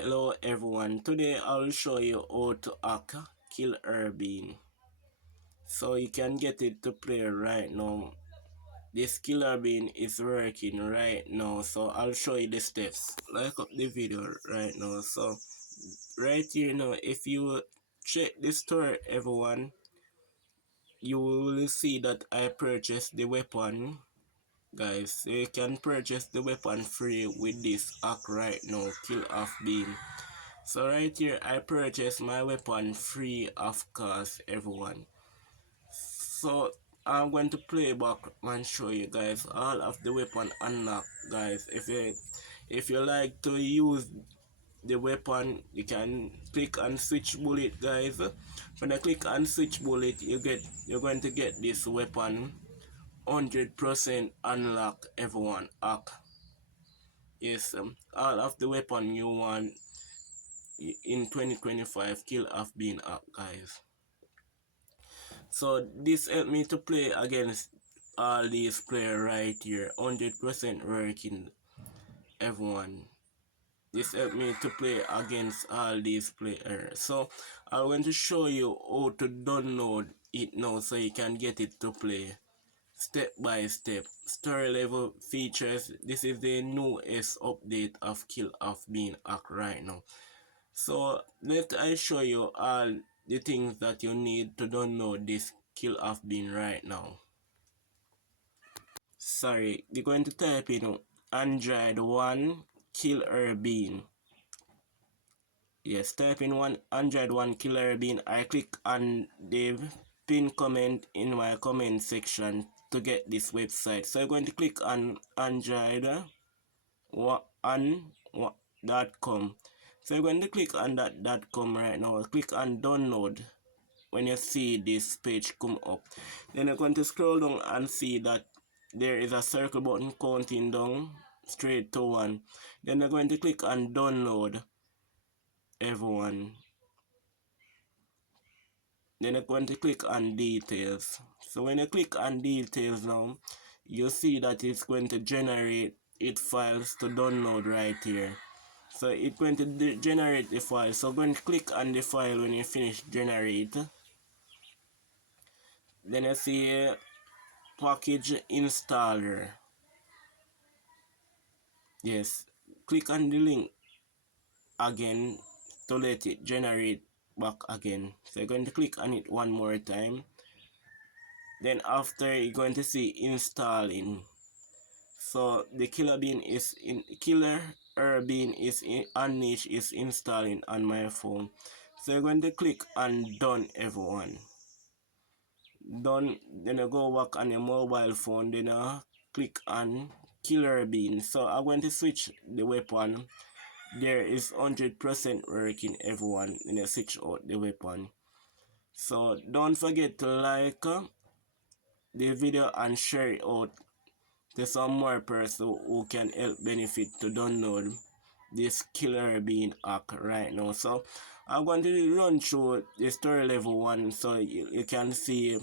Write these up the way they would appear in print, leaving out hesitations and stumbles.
Hello everyone, today I'll show you how to hack Killer Bean. So you can get it to play right now. This Killer Bean is working right now, so I'll show you the steps. Like up the video right now. So right here now, if you check the store everyone, you will see that I purchased the weapon. Guys, so you can purchase the weapon free with this hack right now, Kill Off Bean. So right here I purchased my weapon free of cost everyone. So I'm going to play back and show you guys all of the weapon unlocked guys. If you like to use the weapon, you can click on switch bullet guys. When I click on switch bullet, you're going to get this weapon 100% unlock everyone hack. Yes, all of the weapon you want in 2025 kill have been up guys. So this helped me to play against all these players right here, 100% working everyone. This helped me to play against all these players. So I'm going to show you how to download it now so you can get it to play step by step. Story level features. This is the newest update of Kill of Being Hack right now. So let I show you all the things that you need to download this Kill of Bean right now. Sorry, you're going to type in Android 1 Killer Bean. Yes, type in Android 1 Killer Bean. I click on the pin comment in my comment section to get this website. So you're going to click on Android1.com. So you're going to click on that .com right now. Click on download. When you see this page come up, then you're going to scroll down and see that there is a circle button counting down straight to 1. Then you're going to click on download everyone. Then you're going to click on details. So when you click on details now, you see that it's going to generate it files to download right here. So it's going to generate the file. So going to click on the file when you finish generate. Then you see package installer. Yes, click on the link again to let it generate back again. So you're going to click on it one more time. Then after, you're going to see installing. So the Killer Bean is in Unleash is installing on my phone. So you're going to click on done everyone. Done, then you go back on your mobile phone, then click on Killer Bean. So I'm going to switch the weapon. There is 100% working everyone, then you switch out the weapon. So don't forget to like the video and share it out to some more person who can help benefit to download this Killer Bean hack right now. So I'm going to run through the story level 1 so you can see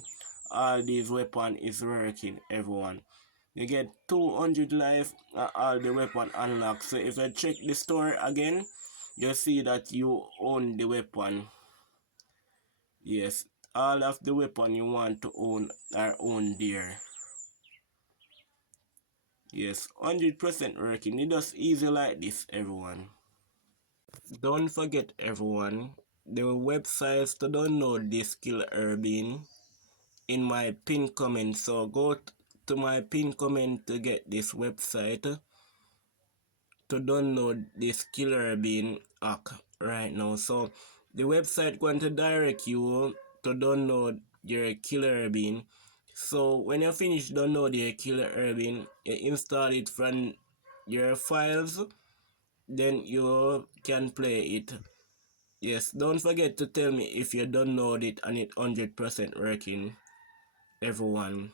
all these weapon is working everyone. You get 200 life all the weapon unlocked. So if I check the store again, you see that you own the weapon. Yes, all of the weapon you want to own are owned there. Yes, 100% working. It does easy like this everyone. Don't forget everyone, the websites to download this skill Bean in my pin comment. So go to my pin comment to get this website to download this Killer Bean hack right now. So the website going to direct you to download your Killer Bean. So when you finish download your Killer Bean, you install it from your files, then you can play it. Yes, don't forget to tell me if you download it and it 100% working everyone.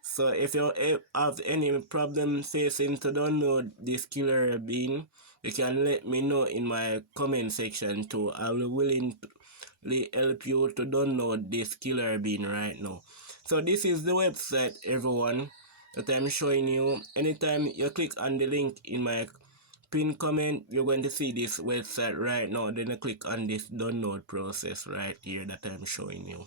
So if you have any problem facing to download this Killer Bean, you can let me know in my comment section too. I will willingly help you to download this Killer Bean right now. So this is the website everyone that I'm showing you. Anytime you click on the link in my pin comment, you're going to see this website right now. Then you click on this download process right here that I'm showing you.